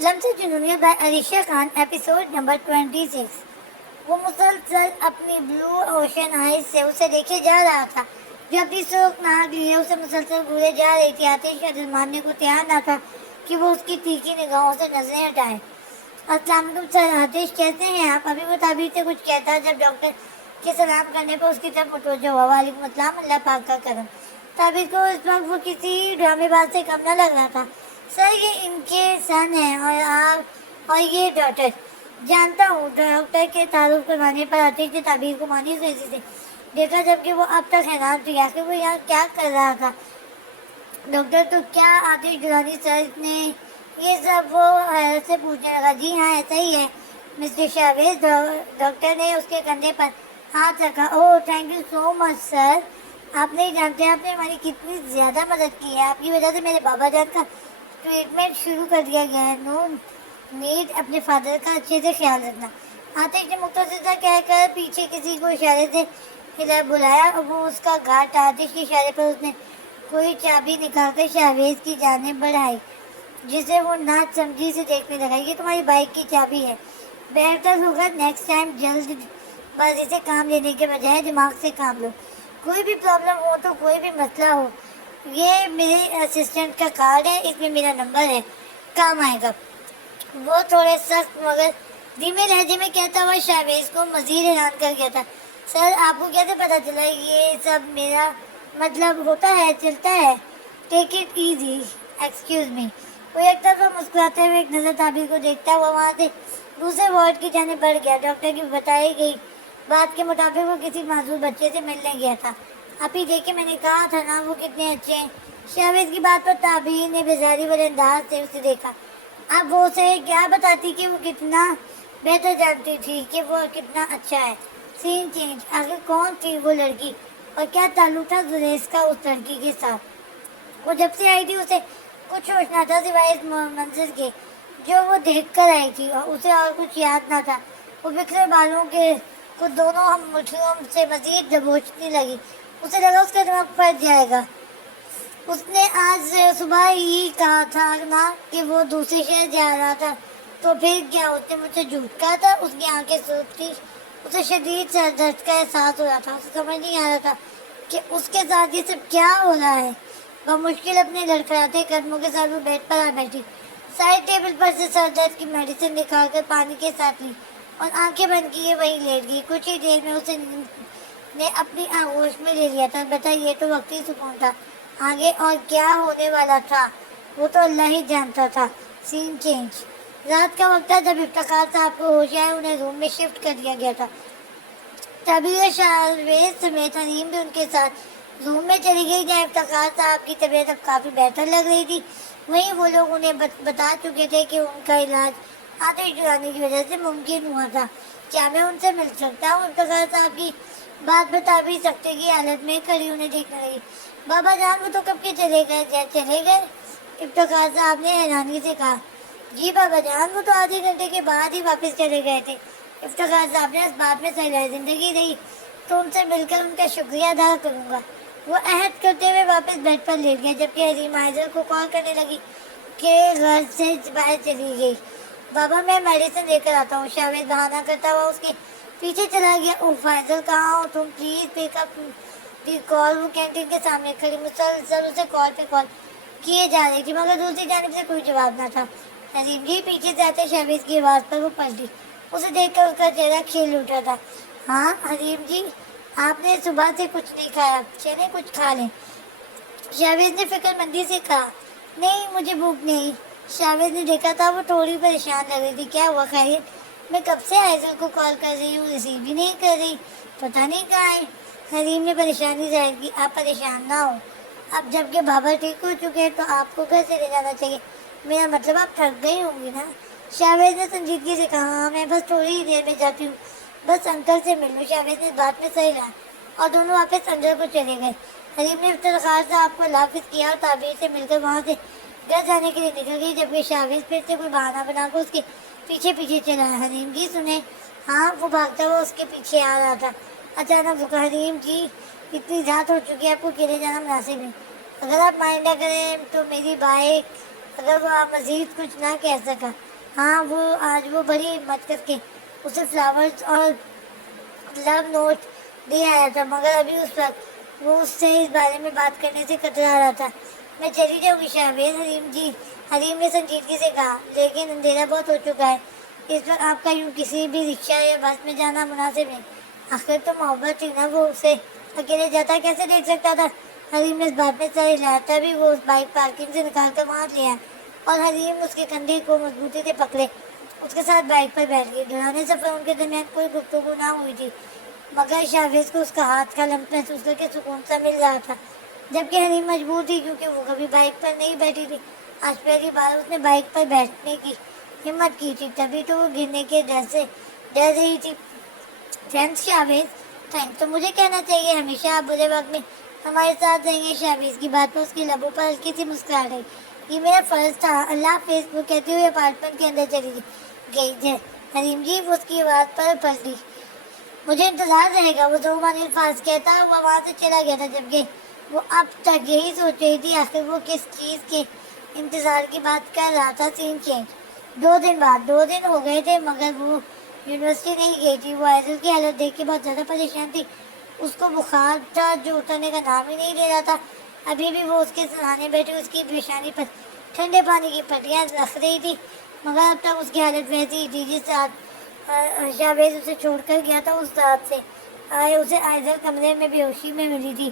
لمس جنونیہ by Alisha Khan episode number 26۔ وہ مسلسل اپنی بلو اوشن آئیز سے اسے دیکھے جا رہا تھا جو اپنی سوکھ ناک لیے اسے مسلسل گھورے جا رہی تھی۔ آتش کا دل ماننے کو تیار نہ تھا کہ وہ اس کی تیکھی نگاہوں سے نظریں ہٹائے۔ السلام علیکم سر آتش، کیسے ہیں آپ؟ ابھی وہ تعبیر سے کچھ کہتا جب ڈاکٹر کے سلام کرنے پر اس کی طرف متوجہ ہوا۔ وعلیکم السلام، اللہ پاک کا کرم۔ تعبیر کو اس وقت وہ کسی ڈرامے باز سے کم نہ لگ رہا تھا۔ سر یہ ان کے سن ہیں اور یہ ڈاکٹر۔ جانتا ہوں۔ ڈاکٹر کے تعارف کروانے پر آتش نے تعبیر کو مایوس نظر سے دیکھا جبکہ وہ اب تک حیران تھی آخر وہ یہاں کیا کر رہا تھا۔ ڈاکٹر تو کیا؟ آتش گرانی سر نے یہ سب وہ حیرت سے پوچھنے لگا۔ جی ہاں ایسا ہی ہے مسٹر شاویز۔ ڈاکٹر نے اس کے کندھے پر ہاتھ رکھا۔ اوہ تھینک یو سو مچ سر، آپ نہیں جانتے آپ نے ہماری کتنی زیادہ مدد کی ہے۔ آپ کی وجہ سے میرے بابا جان کا ٹریٹمنٹ شروع کر دیا گیا ہے۔ نو نیڈ، اپنے فادر کا اچھے سے خیال رکھنا۔ آتش نے مختصر سا کہہ کر پیچھے کسی کو اشارے سے ہلا بلایا اور وہ اس کا گھاٹ آتش کے اشارے پر اس نے کوئی چابی نکال کر شاویز کی جانب بڑھائی جسے وہ ناچ سمجھی سے دیکھنے لگا۔ یہ تمہاری بائک کی چابی ہے، بہتر ہوگا نیکسٹ ٹائم جلد بازی سے کام لینے کے بجائے دماغ سے کام لو۔ کوئی بھی پرابلم ہو تو کوئی بھی مسئلہ ہو، یہ میرے اسسٹنٹ کا کارڈ ہے، اس میں میرا نمبر ہے، کام آئے گا۔ وہ تھوڑے سخت مگر دھیمے لہجے میں کہتا ہوا شاویز کو مزید حیران کر گیا تھا۔ سر آپ کو کیسے پتا چلا یہ سب؟ میرا مطلب ہوتا ہے چلتا ہے۔ Take it easy, excuse me. وہ ایک طرفہ مسکراتے ہوئے ایک نظر تعبیر کو دیکھتا ہوا وہاں سے دوسرے وارڈ کی جانب بڑھ گیا۔ ڈاکٹر کی بتائی گئی بات کے مطابق وہ کسی معذور بچے سے ملنے گیا تھا۔ آپ ہی دیکھیں، میں نے کہا تھا نا وہ کتنے اچھے ہیں۔ شاویز کی بات پر تعبیر نے بیزاری والے انداز سے اسے دیکھا۔ اب وہ اسے کیا بتاتی کہ وہ کتنا بہتر جانتی تھی کہ وہ کتنا اچھا ہے۔ سین چینج۔ آخر کون تھی وہ لڑکی اور کیا تعلق تھا زریس کا اس لڑکی کے ساتھ؟ وہ جب سے آئی تھی اسے کچھ ہوش نہ تھا سوائے اس منظر کے جو وہ دیکھ کر آئی تھی، اور اسے اور کچھ یاد نہ تھا۔ وہ بکھرے بالوں کے کو دونوں مٹھیوں سے مزید دبوچنے لگی۔ اسے لگا اس کا دماغ پھٹ جائے گا۔ اس نے آج صبح ہی کہا تھا نا کہ وہ دوسرے شہر جا رہا تھا، تو پھر کیا اس نے مجھ سے جھوٹ کہا تھا؟ اس کی آنکھیں سرخ تھیں، اسے شدید سر درد کا احساس ہو رہا تھا۔ اسے سمجھ نہیں آ رہا تھا کہ اس کے ساتھ یہ سب کیا ہو رہا ہے۔ بمشکل اپنے لڑکھڑاتے قدموں کے ساتھ وہ بیڈ پر آ بیٹھی، سائڈ ٹیبل پر سے سر درد کی میڈیسن نکال کر پانی کے ساتھ لی اور آنکھیں بند کیے وہیں لیٹ گئی۔ کچھ ہی دیر میں اسے نے اپنی آغوش میں لے لیا تھا۔ البتہ یہ تو وقتی سکون تھا، آگے اور کیا ہونے والا تھا وہ تو اللہ ہی جانتا تھا۔ سین چینج۔ رات کا وقت تھا جب افتخار صاحب کو ہوش آیا، انہیں روم میں شفٹ کر دیا گیا تھا۔ طبیعت شاویز سمیت حنیم بھی ان کے ساتھ روم میں چلی گئی جہاں افتخار صاحب کی طبیعت اب کافی بہتر لگ رہی تھی۔ وہیں وہ لوگ انہیں بتا چکے تھے کہ ان کا علاج آتش جلانے کی وجہ سے ممکن ہوا تھا۔ کیا میں ان سے مل سکتا ہوں؟ افتخار صاحب کی بات بتا بھی سکتے کی حالت میں کھڑی انہیں دیکھنے لگی۔ بابا جان وہ تو کب کے چلے گئے؟ افتخار صاحب نے حیرانی سے کہا۔ جی بابا جان وہ تو آدھے گھنٹے کے بعد ہی واپس چلے گئے تھے۔ افتخار صاحب نے اس بات میں صحیح زندگی رہی تو ان سے مل کر ان کا شکریہ ادا کروں گا۔ وہ عہد کرتے ہوئے واپس بیڈ پر لیٹ گیا جبکہ حلیم آئزل کو کال کرنے لگی کہ گھر سے باہر چلی گئی۔ بابا میں میڈیسن لے کر آتا ہوں۔ شاویز بہانہ کرتا ہوا اس کے پیچھے چلا گیا۔ اوہ فائزل کہاں ہو تم؟ پلیز پک اپ دی کال۔ وہ کینٹین کے سامنے کھڑی مسلسل اسے کال پہ کال کیے جا رہی تھی مگر دوسری جانب سے کوئی جواب نہ تھا۔ حلیم جی پیچھے سے آتے شاویز کی آواز پر وہ پلٹی۔ اسے دیکھ کر اس کا چہرہ کھل اٹھا تھا۔ ہاں حلیم جی، آپ نے صبح سے کچھ نہیں کھایا، چلیں کچھ کھا لیں۔ شاویز نے فکر مندی سے کہا۔ نہیں مجھے بھوک نہیں۔ شاویز نے دیکھا تھا وہ تھوڑی پریشان لگ رہی تھی۔ کیا ہوا خیریت؟ میں کب سے آئزل کو کال کر رہی ہوں، ریسیو بھی نہیں کر رہی، پتہ نہیں کہاں ہے۔ حلیم نے پریشانی ظاہر کی۔ آپ پریشان نہ ہو، اب جب کہ بابا ٹھیک ہو چکے ہیں تو آپ کو گھر سے لے جانا چاہیے۔ میرا مطلب آپ تھک گئی ہوں گی نا؟ شاویز نے سنجیدگی سے کہا۔ ہاں میں بس تھوڑی ہی دیر میں جاتی ہوں، بس انکل سے مل لوں۔ شاویز نے اس بات میں صحیح رہا اور دونوں واپس اندر کو چلے گئے۔ حلیم نے افتخار صاحب کو لافظ کیا اور تعبیر سے مل کر وہاں سے گھر جانے کے لیے نکل گئی جبکہ شاویز پھر سے کوئی بہانہ بنا کر اس کے پیچھے پیچھے چلا۔ حلیم جی سنیں۔ ہاں وہ بھاگتا ہوا اس کے پیچھے آ رہا تھا۔ اچانک رکا۔ حلیم جی اتنی رات ہو چکی ہے، آپ کو اکیلے جانا مناسب نہیں، اگر آپ مائنڈ نہ کریں تو میری بائک۔ اگر وہ آپ مزید کچھ نہ کہہ سکا ہاں وہ آج وہ بڑی ہمت کر کے اسے فلاورز اور لو نوٹ بھی آیا تھا، مگر ابھی اس وقت وہ اس سے اس بارے میں بات کرنے سے کترا رہا تھا۔ میں چلی جاؤں گی شاہویز، حلیم نے سنجیدگی سے کہا، لیکن اندھیرا بہت ہو چکا ہے، اس وقت آپ کا یوں کسی بھی رکشہ یا بس میں جانا مناسب ہے۔ آخر تو محبت تھی نا، وہ اسے اکیلے جاتا کیسے دیکھ سکتا تھا؟ حلیم نے اس بات میں سر ہلایا، تبھی وہ اس بائک پارکنگ سے نکال کر وہاں لے آیا اور حلیم اس کے کندھے کو مضبوطی سے پکڑے اس کے ساتھ بائک پر بیٹھ گئی۔ دوران سفر ان کے درمیان کوئی گفتگو نہ ہوئی تھی، مگر شاہویز کو اس کا ہاتھ کا لمس محسوس کر کے سکون سا مل رہا تھا، جبکہ حلیم مجبور تھی کیونکہ وہ کبھی بائک پر نہیں بیٹھی تھی۔ آج پہلی بار اس نے بائک پر بیٹھنے کی ہمت کی تھی، تبھی تو وہ گرنے کے ڈر سے ڈر رہی تھی۔ تھینکس شاہویز، تھینکس تو مجھے کہنا چاہیے، ہمیشہ آپ برے وقت میں ہمارے ساتھ رہیں گے۔ شاہویز کی بات پر اس کی لبوں پر ہلکی سی مسکراہٹ آئی۔ یہ میرا فرض تھا، اللہ حافظ، وہ کہتے ہوئے اپارٹمنٹ کے اندر چلی گئی۔ حلیم جی، وہ اس کی آواز پر پلٹی، مجھے انتظار رہے گا، وہ زبانی الفاظ کہتا ہوا وہاں سے چلا گیا تھا، جبکہ وہ اب تک یہی سوچ رہی تھی آخر وہ کس چیز کے انتظار کی بات کر رہا تھا۔ سین چینج 2 دن بعد، 2 دن ہو گئے تھے مگر وہ یونیورسٹی نہیں گئی تھی۔ وہ عائزل کی حالت دیکھ کے بہت زیادہ پریشان تھی، اس کو بخار تھا جو اترنے کا نام ہی نہیں لے رہا تھا۔ ابھی بھی وہ اس کے سرانے بیٹھے اس کی پیشانی پر ٹھنڈے پانی کی پٹیاں رکھ رہی تھی، مگر اب تک اس کی حالت ویسی ہی تھی جس رات شاہویز اسے چھوڑ کر گیا تھا۔ اس رات سے اسے عائزل کمرے میں بے ہوشی میں ملی تھی،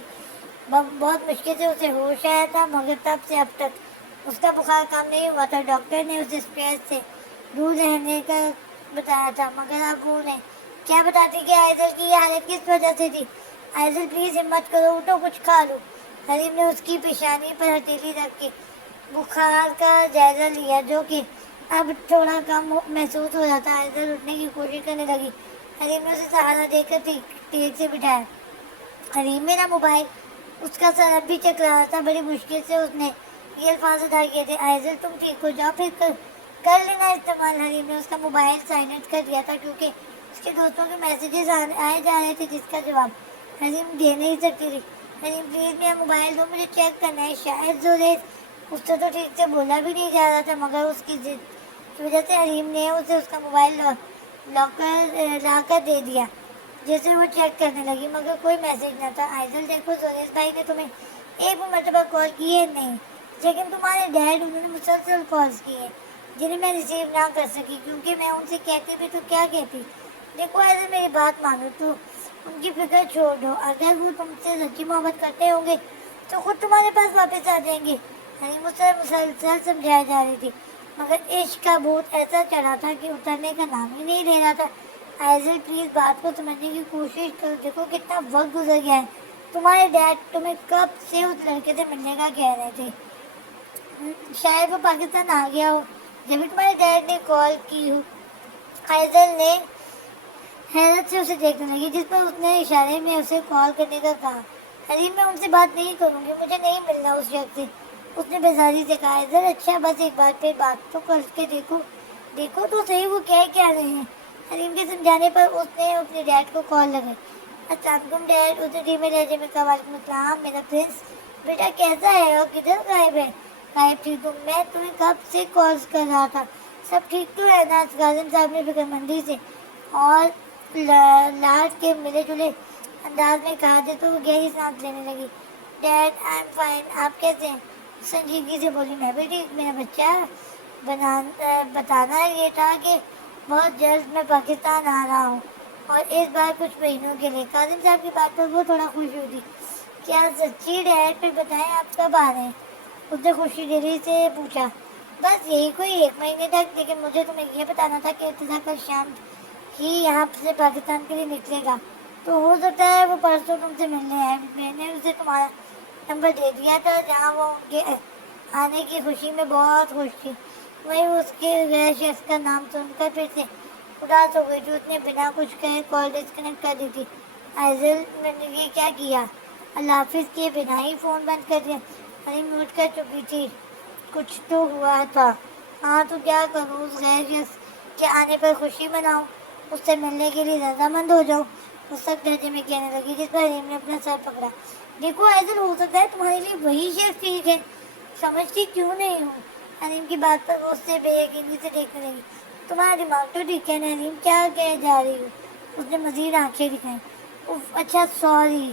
بہت مشکل سے اسے ہوش آیا تھا، مگر تب سے اب تک اس کا بخار کام نہیں ہوا تھا۔ ڈاکٹر نے اسے اسٹریس سے دور رہنے کا بتایا تھا، مگر اب وہ انہیں کیا بتاتی کہ عائزل کی یہ حالت کس وجہ سے تھی۔ عائزل پلیز ہمت کرو، اٹھو کچھ کھا لو۔ حلیم نے اس کی پیشانی پر ہتھیلی رکھ کے بخار کا جائزہ لیا جو کہ اب تھوڑا کم محسوس ہو رہا تھا۔ عائزل اٹھنے کی کوشش کرنے لگی، حلیم نے اسے سہارا دے کر ٹیک سے بٹھایا۔ حلیم میرا موبائل، اس کا سر اب بھی چک رہا تھا، بڑی مشکل سے اس نے یہ الفاظ ادا کیے تھے، عائزل تم ٹھیک ہو جاؤ، پھر کر لینا استعمال۔ حلیم نے اس کا موبائل سائلنٹ کر دیا تھا کیونکہ اس کے دوستوں کے میسیجز آئے جا رہے تھے جس کا جواب حلیم دے نہیں سکتی تھی۔ حلیم پلیز میرا موبائل دو، مجھے چیک کرنا ہے۔ شاید زوریز اس سے تو ٹھیک سے بولا بھی نہیں جا رہا تھا، مگر اس کی ضد کی وجہ سے حلیم نے اسے اس کا موبائل لا کر دے دیا، جیسے وہ چیک کرنے لگی، مگر کوئی میسیج نہ تھا۔ عائزل دیکھو، زوریز بھائی نے تمہیں ایک بھی مرتبہ کال کی ہے نہیں، لیکن تمہارے ڈیڈ انہوں نے مسلسل کالز کی ہیں جنہیں میں ریسیو نہ کر سکی کیونکہ میں ان سے کہتی بھی تو کیا کہتی۔ دیکھو عائزل، میری بات مانو، تو ان کی فکر چھوڑ دو، اگر وہ تم سے سچی محبت کرتے ہوں گے تو خود تمہارے پاس واپس آ جائیں گے۔ حلیم اسے مسلسل سمجھائی جا رہی تھی، مگر عشق کا بھوت ایسا چڑھا تھا کہ اترنے کا نام ہی نہیں لے رہا تھا۔ عائزل پلیز بات کو سمجھنے کی کوشش کرو، دیکھو کتنا وقت گزر گیا ہے، تمہارے ڈیڈ تمہیں کب سے اس لڑکے سے ملنے کا کہہ رہے تھے، شاید وہ پاکستان آ گیا ہو جبھی تمہارے ڈیڈ نے کال کی ہو۔ عائزل نے حیرت سے اسے دیکھنے لگی، جس پر اس نے اشارے میں اسے کال کرنے کا کہا۔ حلیم میں ان سے بات نہیں کروں گی، مجھے نہیں ملنا اس شخص سے، اس نے بیزاری سے کہا۔ عائزل اچھا، بس ایک بار پہ بات تو کر کے دیکھو تو صحیح وہ کہہ کیا رہے ہیں۔ حلیم کے سمجھانے پر اس نے اپنے ڈیڈ کو کال لگائی۔ السلام علیکم ڈیڈ، اس نے دھیمے لہجے میں کہا۔ وعلیکم السلام میرا پرنس، بیٹا کیسا ہے اور کدھر غائب ہے؟ غائب تھی تم؟ میں تمہیں کب سے کالز کر رہا تھا، سب ٹھیک تو ہے نا؟ کاظم صاحب نے فکر مندی سے اور لاڈ کے ملے جلے انداز میں کہا تھا تو وہ گہری سانس لینے لگی۔ ڈیڈ آئی ایم فائن، آپ کیسے ہیں؟ سنجیدگی سے بولی، میں بھی ٹھیک، میرا بچہ بتانا یہ تھا کہ بہت جلد میں پاکستان آ رہا ہوں اور اس بار کچھ مہینوں کے لیے۔ کاظم صاحب کی بات پر وہ تھوڑا خوش ہوئی تھی۔ کیا سچی ڈیڈ؟ پھر بتائیں آپ کب آ رہے ہیں؟ اس نے خوشی دلی سے پوچھا۔ بس یہی کوئی 1 مہینے تک، لیکن مجھے تمہیں یہ بتانا تھا کہ ارتضیٰ کل شام ہی یہاں سے پاکستان کے لیے نکلے گا، تو ہو سکتا ہے وہ پرسوں تم سے ملنے آئے۔ میں نے اسے تمہارا نمبر دے دیا تھا، جہاں وہ ان کے آنے کی خوشی میں بہت خوش تھی، وہیں اس کے غیر شخص کا نام سن کر پھر سے اداس ہو گئی تھی۔ اس نے بنا کچھ کہے کال ڈسکنیکٹ کر دی تھی۔ عائزل میں نے یہ کیا کیا؟ اللہ حافظ کیے بنا ہی فون بند کر دیا۔ حلیم اٹھ کر چپی تھی، کچھ تو ہوا تھا۔ ہاں تو کیا کروں، اس غیر شخص کے آنے پر خوشی مناؤں، اس سے ملنے کے لیے رضامند ہو جاؤں، اس سخت لہجے میں کہنے لگی، جس پر حلیم نے اپنا سر پکڑا۔ دیکھو عائزل، ہو سکتا ہے تمہارے لیے وہی شخص ٹھیک ہے، سمجھتی کیوں نہیں ہوں؟ حلیم کی بات پر وہ اس سے بے یقینی سے دیکھنے لگی. تمہارا دماغ تو ٹھیک ہے نا حلیم, کیا کہے جا رہی ہو؟ اس نے مزید آنکھیں دکھائیں. اچھا سوری.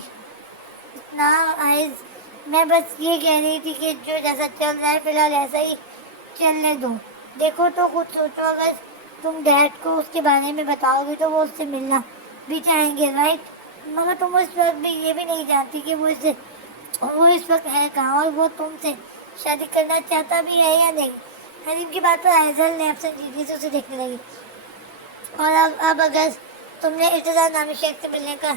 نا آئز, میں بس یہ کہہ رہی تھی کہ جو جیسا چل رہا ہے فی الحال ایسا ہی چلنے دو. دیکھو تو خود سوچو, اگر تم ڈیڈ کو اس کے بارے میں بتاؤ گے تو وہ اس سے ملنا بھی چاہیں گے, رائٹ؟ مگر تم اس وقت بھی یہ بھی نہیں جانتی کہ وہ اس وقت ہے کہاں, اور وہ تم سے شادی کرنا چاہتا بھی ہے یا نہیں. حلیم کی بات پر آئزل نے اب سنجیدگی سے اسے دیکھنے لگی. اور اب اگر تم نے ارتضا نامی شخص سے ملنے کا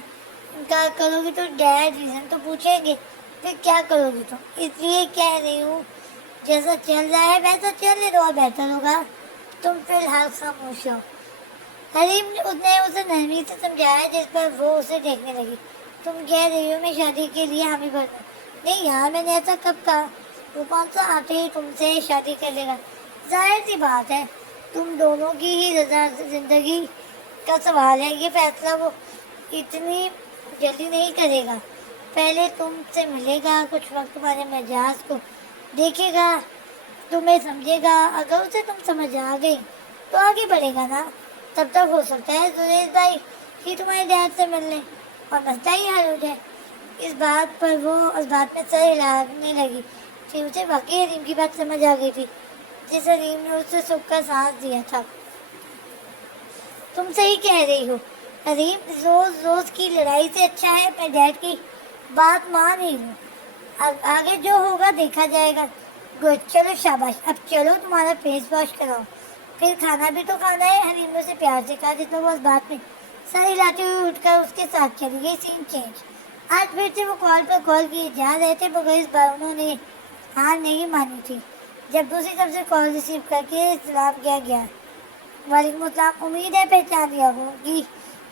انکار کرو گی تو ڈیڈ ریزن تو پوچھیں گے, پھر کیا کرو گی تم؟ اس لیے کہہ رہی ہوں جیسا چل رہا ہے ویسا چلنے دو, بہتر ہوگا تم فی الحال خاموش ہو. حلیم نے اسے نرمی سے سمجھایا, جس پر وہ اسے دیکھنے لگی. تم کہہ رہی ہو میں شادی کے لیے حامی بھر دوں؟ نہیں یار, میں نے ایسا کب کہا؟ وہ کون سا آتے ہی تم سے شادی کر لے گا؟ ظاہر سی بات ہے, تم دونوں کی ہی رضا زندگی کا سوال ہے. یہ فیصلہ وہ اتنی جلدی نہیں کرے گا. پہلے تم سے ملے گا, کچھ وقت تمہارے مزاج کو دیکھے گا, تمہیں سمجھے گا. اگر اسے تم سمجھ آ گئی تو آگے بڑھے گا نا. تب تک ہو سکتا ہے زبیر بھائی ہی تمہارے ڈیڈ سے مل لیں اور مسئلہ ہی حل ہو جائے. اس بات میں سر ہلانے لگی کہ اسے واقعی حلیم کی بات سمجھ آ گئی تھی, جس حلیم نے اسے سکھ کا سانس دیا تھا. تم صحیح کہہ رہی ہو حلیم, روز روز کی لڑائی سے اچھا ہے میں ڈیڈ کی بات مان رہی ہوں. آگے جو ہوگا دیکھا جائے گا. گڈ, چلو شاباش, اب چلو تمہارا فیس واش کراؤ, پھر کھانا بھی تو کھانا ہے. حلیم نے اسے پیار سے کہا, جتنا وہ اس بات میں سر ہلاتے ہوئے اٹھ کر اس کے ساتھ چلی گئی. سین چینج. آج پھر سے وہ کال پر کال کیے جا رہے تھے, مگر اس بار انہوں نے ہار نہیں مانی تھی. جب دوسری طرف سے کال ریسیو کر کے سلام کیا گیا. وعلیکم السلام, امید ہے پہچان لیا ہوگی.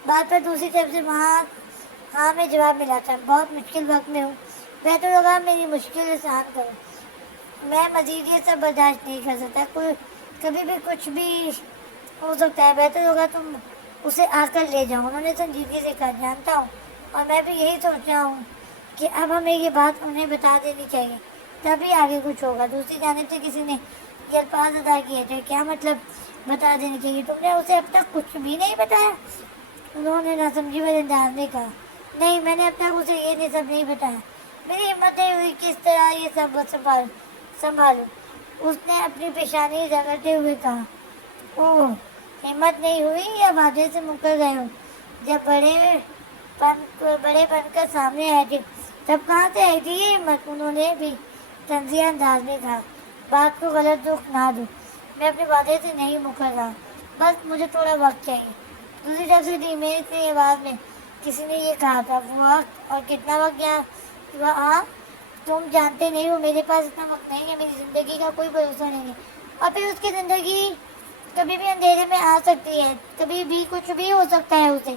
بات پر دوسری طرف سے وہاں ہاں میں جواب ملا تھا. بہت مشکل وقت میں ہوں, بہتر ہوگا میری مشکل آسان کرو. میں مزید یہ سب برداشت نہیں کر سکتا, کبھی بھی کچھ بھی ہو سکتا ہے. بہتر ہوگا تم اسے آ کر لے جاؤ. انہوں نے سنجیدگی سے کہا, جانتا ہوں, اور میں بھی یہی سوچ رہا ہوں کہ اب ہمیں یہ بات انہیں بتا دینی چاہیے, تبھی آگے کچھ ہوگا. دوسری جانب سے کسی نے یہ الفاظ ادا کیے تھے, کیا مطلب بتا دینی چاہیے؟ تم نے اسے اب تک کچھ بھی نہیں بتایا؟ انہوں نے ناسمجھی بھرے انداز میں کہا, نہیں, میں نے اب تک اسے یہ سب نہیں بتایا. میری ہمت نہیں ہوئی کس طرح یہ سب سنبھالوں. اس نے اپنی پیشانی رگڑتے ہوئے کہا. اوہ, ہمت نہیں ہوئی یا وعدے سے مکر گئے ہو؟ جب بڑے بن کر سامنے آئے تھے تب کہاں سے آئی تھی یہ ہمت؟ انہوں نے بھی طنزیہ انداز میں کہا. بات کو غلط رخ نہ دو, میں اپنے وعدے سے نہیں مکر رہا, بس مجھے تھوڑا وقت چاہیے. دوسری طرف سے دھیمی سی آواز میں کسی نے یہ کہا تھا. وقت؟ اور کتنا وقت؟ ہاں, تم جانتے نہیں ہو میرے پاس اتنا وقت نہیں ہے. میری زندگی کا کوئی بھروسہ نہیں ہے, اور پھر اس کی زندگی کبھی بھی اندھیرے میں آ سکتی ہے, کبھی بھی کچھ بھی ہو سکتا ہے اسے.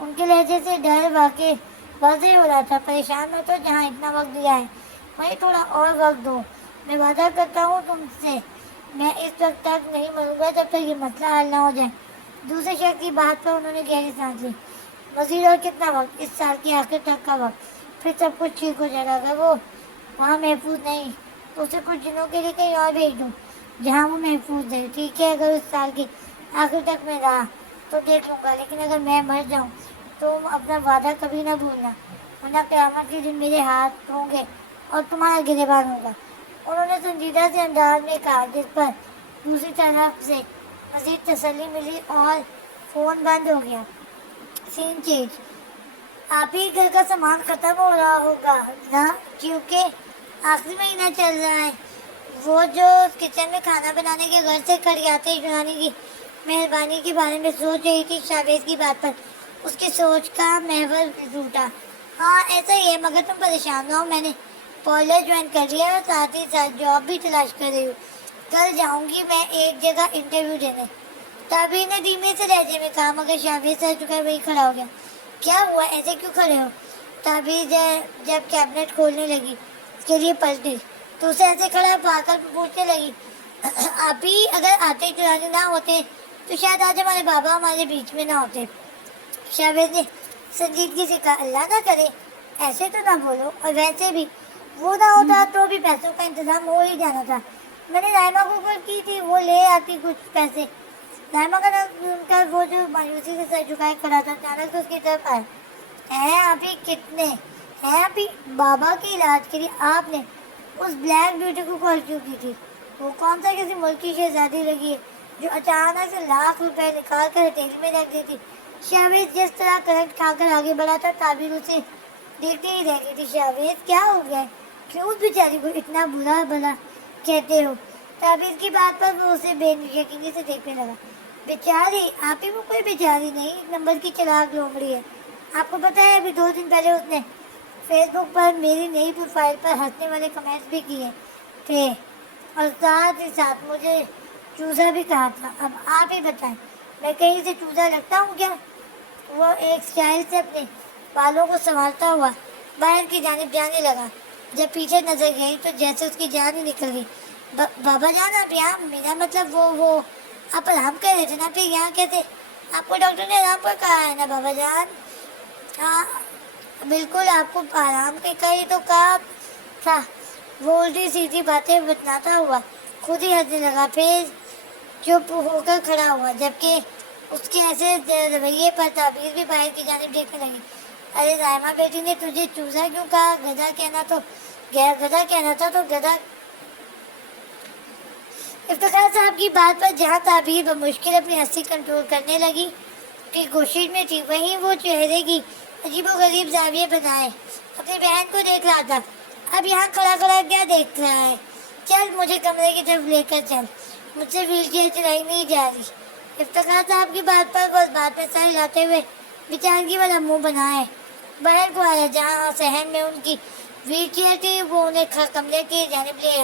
ان کے لہجے سے ڈر واضح ہو رہا تھا. پریشان ہو تو جہاں اتنا وقت دیا ہے وہیں تھوڑا اور وقت دو. میں وعدہ کرتا ہوں تم سے, میں اس وقت تک نہیں مروں گا جب تک یہ مسئلہ حل نہ ہو جائے. دوسرے شخص کی بات پر انہوں نے گہری سانس لی. مزید اور کتنا وقت؟ اس سال کے آخر تک کا وقت, پھر سب کچھ ٹھیک ہو جائے گا. اگر وہ وہاں محفوظ نہیں تو اسے کچھ دنوں کے لیے کہیں اور بھیج دوں جہاں وہ محفوظ ہے. ٹھیک ہے, اگر اس سال کے آخر تک میں رہا تو دیکھ لوں گا, لیکن اگر میں مر جاؤں تو اپنا وعدہ کبھی نہ بھولنا, ورنہ قیامت کے دن میرے ہاتھ ہوں گے اور تمہارا گریبان ہوگا. انہوں نے سنجیدہ سے انداز میں کہا, جس پر دوسری طرف سے مزید تسلی ملی, اور فون بند ہو گیا. سین چینج. آپ ہی گھر کا سامان ختم ہو رہا ہوگا نا, کیونکہ آخری مہینہ چل رہا ہے. وہ جو کچن میں کھانا بنانے کے گھر سے کھڑیاتے چھڑانے کی مہربانی کے بارے میں سوچ رہی تھی. شاویز کی بات پر اس کی سوچ کا محور ٹوٹا. ہاں ایسا ہی ہے, مگر تم پریشان نہ ہو, میں نے پارلر جوائن کر لیا اور ساتھ ہی ساتھ جاب بھی تلاش کر رہی ہوں. کل جاؤں گی میں ایک جگہ انٹرویو دینے. تابی نے دھیمے سے لہجے میں کہا, مگر شاویز سر چکا وہی کھڑا ہو گیا. کیا ہوا, ایسے کیوں کھڑے ہو؟ تابی جب کیبنٹ کھولنے لگی اس کے لیے پلٹی تو اسے ایسے کھڑا پا کر پوچھنے لگی, آپ ہی اگر آتے چرانے نہ ہوتے تو شاید آج ہمارے بابا ہمارے بیچ میں نہ ہوتے. شاویز نے سنجیدگی سے کہا, اللہ نہ کرے, ایسے تو نہ بولو, اور ویسے بھی وہ نہ ہوتا تو بھی پیسوں کا انتظام ہو ہی جانا تھا. میں نے رائما کو کال کی تھی، وہ لے آتی کچھ پیسے. رائما کا نام ان کا وہ جو مایوسی سے سر جھکائے کھڑا تھا، اچانک سے اس کی طرف آئے. ہیں ابھی کتنے ہیں ابھی بابا کے علاج کے لیے آپ نے اس بلیک بیوٹی کو کال کیوں کی تھی؟ وہ کون سا کسی ملک کی شہزادی لگی ہے جو اچانک سے لاکھ روپے نکال کر ہتھیلی میں رکھ دیتی؟ شہویز جس طرح کرنٹ کھا کر آگے بڑھا تھا، تعبیر اسے دیکھتے ہی رہ گئی تھی. شہویز کیا ہو گیا ہے؟ کیوں اس بیچاری کو اتنا برا بھلا کہتے ہو؟ تعبیر کی بات پر وہ اسے بے یقینی سے دیکھنے لگا. بیچاری؟ آپ ہی وہ کوئی بیچاری نہیں، ایک نمبر کی چلاک لومڑی ہے. آپ کو پتا ہے ابھی 2 دن پہلے اس نے فیس بک پر میری نئی پروفائل پر ہنسنے والے کمنٹس بھی کیے تھے اور ساتھ ہی ساتھ مجھے چوزا بھی کہا تھا. اب آپ ہی بتائیں، میں کہیں سے چوزا لگتا ہوں کیا؟ وہ ایک اسٹائل سے اپنے بالوں کو سنبھالتا ہوا باہر کی جانب جانے لگا. جب پیچھے نظر گئی تو جیسے اس کی جان ہی نکل گئی. بابا جان آپ یہاں؟ میرا مطلب وہ آپ آرام کر رہے تھے نا، پھر یہاں کیسے؟ آپ کو ڈاکٹر نے آرام پر کہا ہے نا بابا جان؟ ہاں بالکل، آپ کو آرام کا ہی تو کہا تھا. وہ الٹی سیدھی باتیں بتلاتا ہوا خود ہی ہنسنے لگا، پھر چپ ہو کر کھڑا ہوا. جبکہ اس کے ایسے رویے پر تعبیر بھی باہر کی جانب دیکھنے لگی. ارے رائما بیٹی نے تجھے چوزا کیوں کہا؟ گدھا کہنا تو گدھا کہنا تھا تو گدھا. افتخار صاحب کی بات پر جہاں تعبیر بمشکل اپنی ہنسی کنٹرول کرنے لگی کی کوشش میں تھی، وہیں وہ چہرے کی عجیب و غریب زاویے بنائے اپنی بہن کو دیکھ رہا تھا. اب یہاں کھڑا کھڑا کیا دیکھ رہا ہے؟ چل مجھے کمرے کی طرف لے کر چل، مجھ سے ویل چیئر چلائی نہیں جا رہی. افتخار صاحب کی بات پر بس بات میں سر ہلاتے ہوئے بیچارگی والا منہ بنائے باہر کو آیا. جہاں صحن میں ان کی ویل چیئر تھی وہ انہیں کمرے کی جانب لے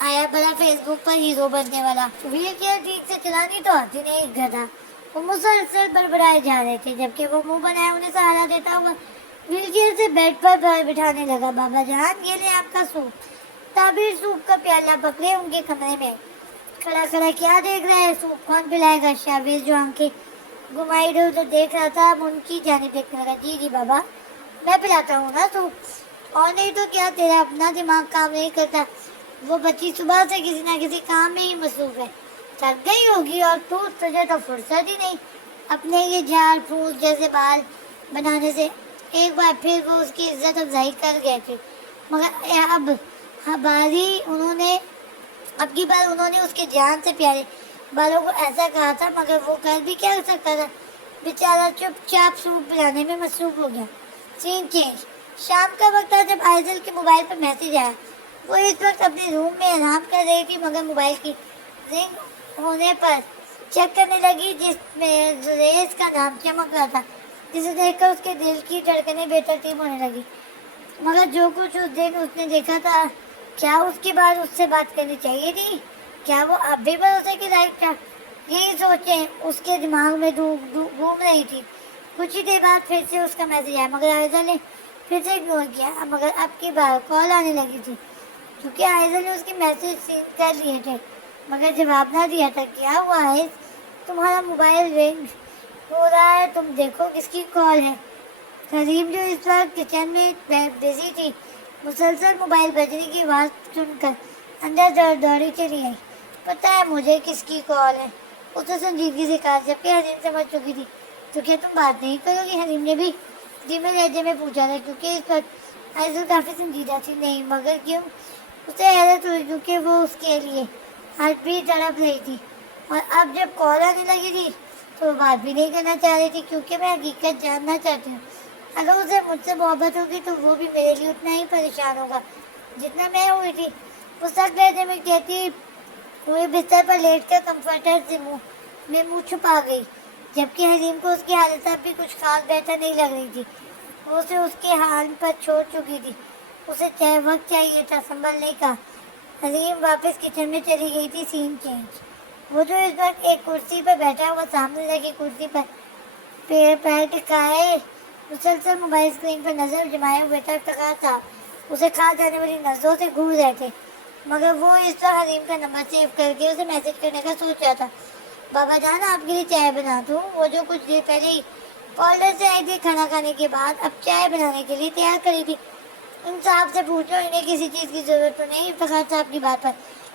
آیا بڑا فیس بک پر ہیرو بننے والا. ویل چیئر ٹھیک سے چلانی تو آتی نہیں گدھا. وہ مسلسل بڑبڑائے جا رہے تھے جبکہ وہ منہ بنائے انہیں سہارا دیتا ہوا ویل چیئر سے بیڈ پر بٹھانے لگا. بابا جان یہ لے آپ کا سوپ. تعبیر سوپ کا پیالہ پکڑے ان کے کمرے میں کھڑا کھڑا کیا دیکھ رہا ہے؟ سوپ کون پلائے گا؟ شہویز جو آنکھیں گھمائی ادھر ادھر دیکھ رہا تھا اب ان کی جانب دیکھنے لگا. جی جی بابا، میں پلاتا ہوں نا سوپ. اور نہیں تو کیا، تیرا اپنا دماغ کام نہیں کرتا؟ وہ بچی صبح سے کسی نہ کسی کام میں ہی مصروف ہے، تھک گئی ہوگی. اور تجھے تو فرصت ہی نہیں اپنے یہ جھاڑ پھوس جیسے بال بنانے سے. ایک بار پھر وہ اس کی عزت افزائی کر گئے تھے مگر اب کی بار انہوں نے اس کے جان سے پیارے بالوں کو ایسا کہا تھا مگر وہ کر بھی کیا سکتا تھا؟ بیچارہ چپ چاپ سوپ پلانے میں مصروف ہو گیا. سین چینج. شام کا وقت تھا جب آئزل کے موبائل پر میسج آیا. وہ اس وقت اپنے روم میں آرام کر رہی تھی مگر موبائل کی رنگ ہونے پر چیک کرنے لگی جس میں زریز کا نام چمک رہا تھا، جسے دیکھ کر اس کے دل کی دھڑکنیں بے ترتیب ہونے لگی. مگر جو کچھ اس دن اس نے دیکھا تھا، کیا اس کے بعد اس سے بات کرنی چاہیے تھی؟ کیا وہ اب بھی بھروسے کے لائق تھا؟ یہی سوچیں اس کے دماغ میں گھوم رہی تھی. کچھ ہی دیر بعد پھر سے اس کا میسج آیا مگر آئزل نے پھر سے اگنور کیا. مگر اب کی بار کال آنے لگی تھی کیونکہ آئزل نے اس کے میسج سین کر لیے تھے مگر جواب نہ دیا تھا. کیا ہوا ہے؟ تمہارا موبائل رنگ ہو رہا ہے، تم دیکھو کس کی کال ہے. حلیم جو اس وقت کچن میں بزی تھی مسلسل موبائل بجنے کی آواز سن کر اندر دوڑی چلی آئی. پتہ ہے مجھے کس کی کال ہے، اس نے سنجیدگی سے کہا جبکہ حلیم سمجھ چکی تھی. تو کیا تم بات نہیں کرو گی؟ حلیم نے بھی دھیمے لہجے میں پوچھا تھا کیونکہ اس وقت آئزل کافی سنجیدہ تھی. نہیں مگر کیوں؟ اسے حیرت ہوئی کیونکہ وہ اس کے لیے ہارٹ بھی تڑپ رہی تھی اور اب جب کال آنے لگی تھی تو وہ بات بھی نہیں کرنا چاہ رہی تھی کیونکہ میں حقیقت جاننا چاہتی ہوں. اگر اسے مجھ سے محبت ہوگی تو وہ بھی میرے لیے اتنا ہی پریشان ہوگا جتنا میں ہوئی تھی. وہ سخت لہجے میں کہتی ہوئے بستر پر لیٹ کر کمفرٹر سے منہ چھپا گئی جبکہ حلیم کو اس کی حالت اب بھی کچھ خاص بہتر نہیں لگ رہی تھی. وہ اسے اس کے حال پر چھوڑ چکی تھی. اسے وقت چاہیے تھا سنبھلنے کا. حلیم واپس کچن میں چلی گئی تھی. سین چینج. وہ جو اس وقت ایک کرسی پر بیٹھا ہوا سامنے لگی کرسی پر پیر ٹکائے مسلسل موبائل اسکرین پر نظر جمائے ہوئے تھا. افتخار صاحب اسے کھا جانے والی نظروں سے گھور رہے تھے مگر وہ اس وقت حلیم کا نمبر سیو کر کے اسے میسج کرنے کا سوچ رہا تھا. بابا جان آپ کے لیے چائے بنا دوں؟ وہ جو کچھ دیر پہلے ہی پارلر سے آئی تھی کھانا کھانے کے بعد اب چائے بنانے کے لیے تیار کری تھی. ان صاحب سے پوچھو انہیں کسی چیز کی ضرورت تو نہیں؟ افتخار صاحب کی بات پر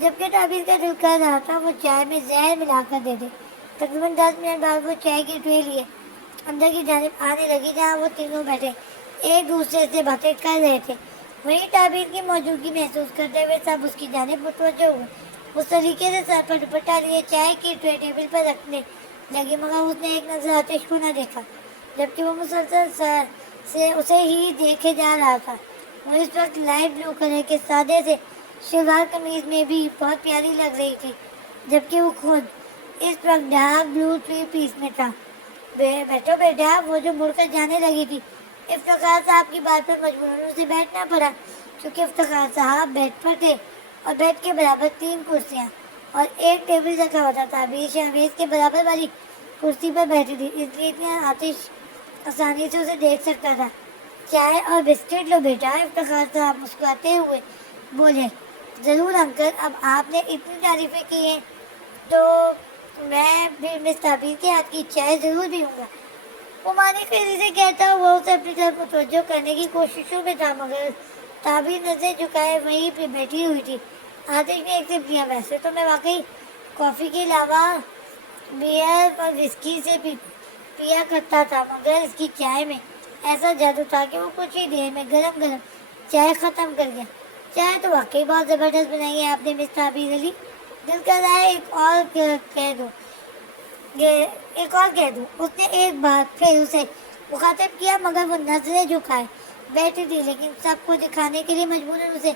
جبکہ تعبیر کا دل کر رہا تھا وہ چائے میں زہر ملا کر دے دے۔ تقریباً 10 منٹ بعد وہ چائے کی ٹرے لیے اندر کی جانب آنے لگی جہاں وہ تینوں بیٹھے ایک دوسرے سے باتیں کر رہے تھے۔ وہیں تعبیر کی موجودگی محسوس کرتے ہوئے سب اس کی جانب متوجہ ہوئے۔ اس طریقے سے سر پر دوپٹہ لیے چائے کی ٹرے ٹیبل پر رکھنے لگی، مگر اس نے ایک نظر آتش کو نہ دیکھا، جبکہ وہ مسلسل سر سے اسے ہی دیکھے جا رہا تھا۔ وہ اس وقت لائٹ بلو کلر کے سادے سے شلوار قمیض میں بھی بہت پیاری لگ رہی تھی، جبکہ وہ خود اس وقت ڈارک بلو 3 پیس میں تھا۔ بیٹھو بیٹا، وہ جو مڑ کر جانے لگی تھی۔ افتخار صاحب کی بات پر مجبوراً اسے بیٹھنا پڑا، کیونکہ افتخار صاحب بیڈ پر تھے اور بیڈ کے برابر 3 کرسیاں اور ایک ٹیبل رکھا ہوا تھا۔ تعبیر شہویز کے برابر والی کرسی پر بیٹھی تھی، اس لیے اتنی آتش آسانی سے اسے دیکھ سکتا تھا۔ چائے اور بسکٹ لو بیٹا، افتخار صاحب مسکراتے ہوئے بولے۔ ضرور انکل، اب آپ نے اتنی تعریفیں کی ہیں تو میں بھی مس تعبیر کے ہاتھ کی چائے ضرور پیوں گا۔ وہ مانی خیری سے کہتا ہوا اسے اپنی طرف متوجہ کرنے کی کوششوں میں تھا، مگر تعبیر نظریں جھکائے وہیں پہ بیٹھی ہوئی تھی۔ آتش نے ایک سپ لیا۔ ویسے تو میں واقعی کافی کے علاوہ بیئر اور وسکی سے پیا کرتا تھا، مگر اس کی چائے میں ایسا جادو تھا کہ وہ کچھ ہی دیر میں گرم گرم چائے ختم کر گیا۔ چائے تو واقعی بہت زبردست بنائی ہے آپ نے مس تعبیر علی، دل کر رہا ہے ایک اور کہہ دوں۔ اس نے ایک بار پھر اسے مخاطب کیا، مگر وہ نظریں جھکائے بیٹھی تھی، لیکن سب کو دکھانے کے لیے مجبوراً اسے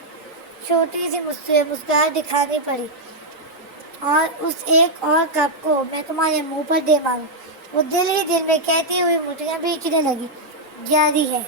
چھوٹی سی مسکراہٹ دکھانی پڑی۔ اور اس ایک اور کپ کو میں تمہارے منہ پر دے ماروں، وہ دل ہی دل میں کہتی ہوئی مٹھیاں بھینچنے لگی۔ جاری ہے۔